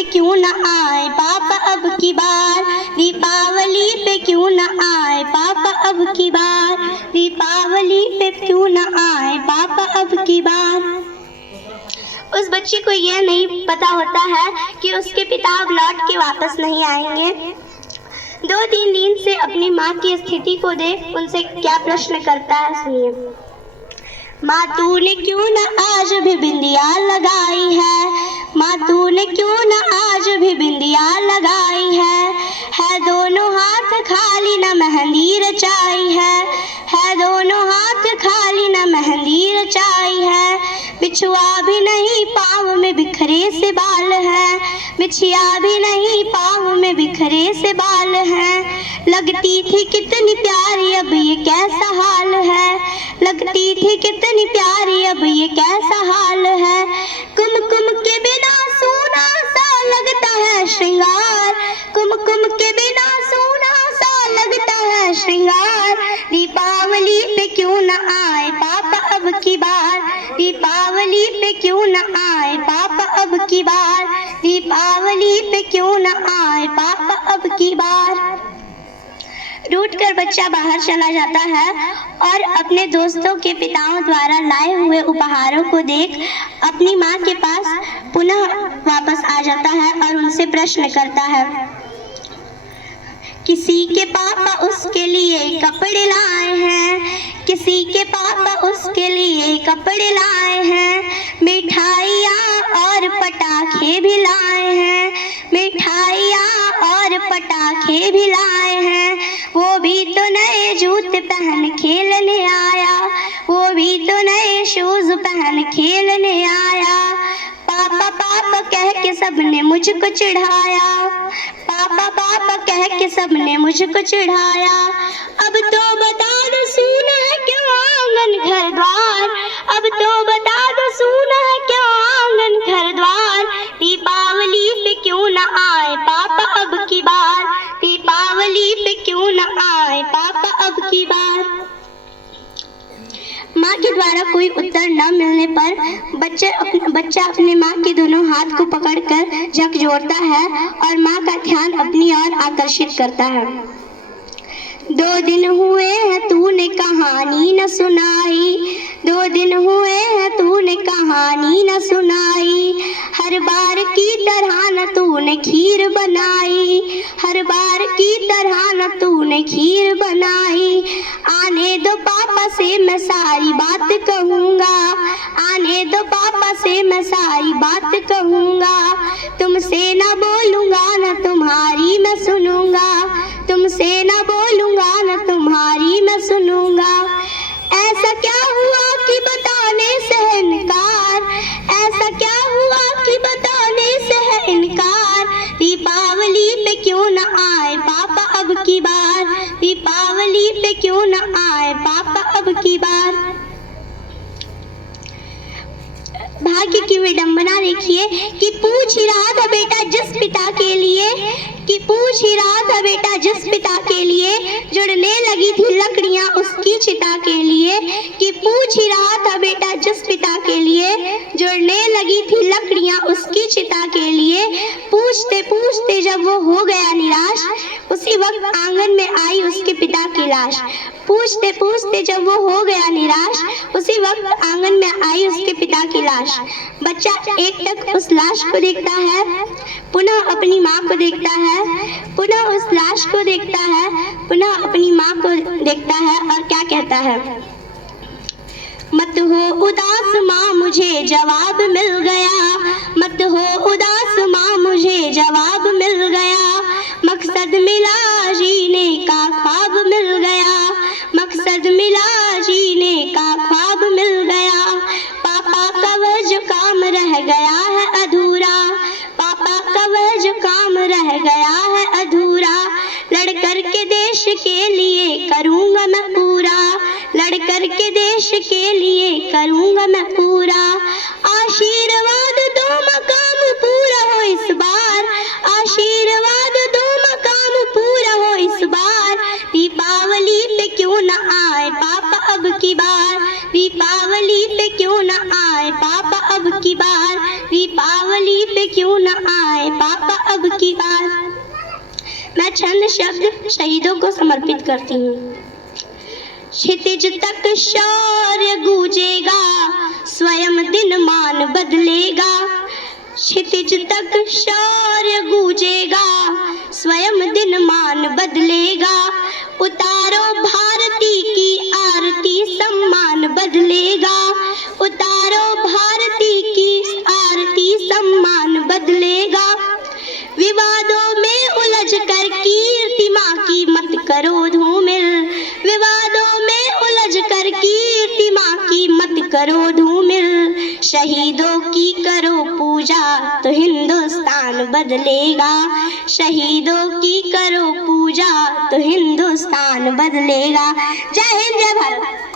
पे क्यों न आए पापा अब की बार, दीपावली पे क्यों न आए पापा अब की बार, दीपावली पे क्यों न आए पापा अब की बार। उस बच्चे को यह नहीं पता होता है कि उसके पिता अब लौट के वापस नहीं आएंगे। 2-3 दिन से अपनी माँ की स्थिति को देख उनसे क्या प्रश्न करता है, सुनिए। माँ तूने क्यों न आज भी बिंदिया लगाई है, माँ तूने क्यों न आज भी बिंदिया लगाई है दोनों हाथ खाली न मेहंदी रचाई है दोनों हाथ खाली न मेहंदी रचाई है, बिछुआ भी नहीं पाँव में बिखरे से बाल है, बिछिया भी नहीं पाँव में बिखरे से बाल है, लगती थी कितनी प्यारी अब ये कैसा हाल है, लगती थी कितनी प्यारी अब ये कैसा हाल है, कुमकुम के बिना सोना सा लगता है श्रृंगार, कुमकुम के बिना सोना सा लगता है श्रृंगार, दीपावली पे क्यों न आए पापा अब की बार, दीपावली पे क्यों न आए पापा अब की बार, दीपावली पे क्यों न आए पापा अब की बार। रूठ कर बच्चा बाहर चला जाता है और अपने दोस्तों के पिताओं द्वारा लाए हुए उपहारों को देख अपनी माँ के पास पुनः वापस आ जाता है और उनसे प्रश्न करता है। किसी के पापा उसके लिए कपड़े लाए हैं, किसी के पापा उसके लिए कपड़े लाए हैं, मिठाइयाँ और पटाखे भी लाए हैं, मिठाइयाँ और पटाखे भी लाए हैं, वो भी तो नए जूते पहन खेलने आया, वो भी तो नए शूज पहन खेलने आया, पापा पापा कह के सबने मुझको चिढ़ाया, पापा पापा कह के सबने मुझको चिढ़ाया, अब तो बता दो सूना है क्यों आंगन घर द्वार, अब तो बता दो सूना है क्यों आंगन घर द्वार, दीपावली पे क्यों न आए पापा अब की बार, दीपावली पे क्यों न आए पापा अब की बार। माँ के द्वारा कोई उत्तर न मिलने पर बच्चा अपने माँ के दोनों हाथ को पकड़कर झकझोरता है और माँ का ध्यान अपनी ओर आकर्षित करता है। 2 दिन हुए हैं तूने कहानी न सुनाई, 2 दिन हुए हैं तूने कहानी न सुनाई, हर बार की तरह न तूने खीर बनाई, हर बार की तरह न तूने खीर बनाई, आने दो पापा से मैं सारी बात कहूँगा, आने दो पापा से मैं सारी बात कहूँगा, तुमसे ना बोलूँगा न तुम्हारी मैं सुनूँगा, तुमसे ना बोलूँगा न तुम्हारी मैं सुनूँगा, ऐसा क्या हुआ कि बताने से है इनकार, ऐसा क्या हुआ कि बताने से है इनकार, दीपावली पे क्यों न आए पापा अब की बार, दीपावली पे क्यों न आए पापा अब की बार। भाग्य की विडंबना देखिए कि पूछ ही रहा था बेटा जिस पिता के लिए, कि पूछ ही रहा था बेटा जिस पिता के लिए, जुड़ने लगी थी लकड़ियां उसकी चिता के लिए, कि पूछ ही रहा था बेटा जिस पिता के लिए, जुड़ने लगी थी लकड़ियां उसकी चिता के लिए, पूछते पूछते जब वो हो गया निराश, उसी वक्त आंगन में आई उसके पिता की लाश, पूछते पूछते जब वो हो गया निराश, उसी वक्त आंगन में आई उसके पिता की लाश। बच्चा एकटक उस लाश को देखता है, पुनः अपनी माँ को देखता है, पुनः उस लाश को देखता है, पुनः अपनी माँ को देखता है और क्या कहता है। मत हो उदास माँ मुझे जवाब मिल गया, मत हो उदास माँ मुझे जवाब मिल गया, मकसद मिला जीने का ख्वाब मिल गया, मकसद मिला जीने का ख्वाब मिल गया, पापा का वह जो काम रह गया है अधूरा, पापा का वह जो काम रह गया है अधूरा, लड़कर के देश के लिए करूँगा मैं पूरा, लड़कर के देश के लिए करूँगा मैं पूरा, आशीर्वाद दो मकाम पूरा हो इस बार, आशीर्वाद दो मकाम पूरा हो इस बार, दीपावली पे क्यों न आए पापा अब की बार, दीपावली पे क्यों न आए पापा अब की बार, दीपावली पे क्यों न आए पापा अब की बार। मैं चंद शब्द शहीदों को समर्पित करती हूँ। क्षितिज तक शौर्य गूंजेगा, स्वयं दिन मान बदलेगा। क्षितिज तक शौर्य गूंजेगा, स्वयं दिन मान बदलेगा। उतारो भारती की आरती, सम्मान बदलेगा। उतारो भारती की आरती, सम्मान बदलेगा। विवादों में उलझ कर कीर्ति माँ की मत करो धूमिल। विवादों में उलझ कर कीर्ति माँ की मत करो धूमिल। शहीदों की करो पूजा तो हिंदुस्तान बदलेगा। शहीदों की करो पूजा तो हिंदुस्तान बदलेगा। जय हिंद, जय भारत।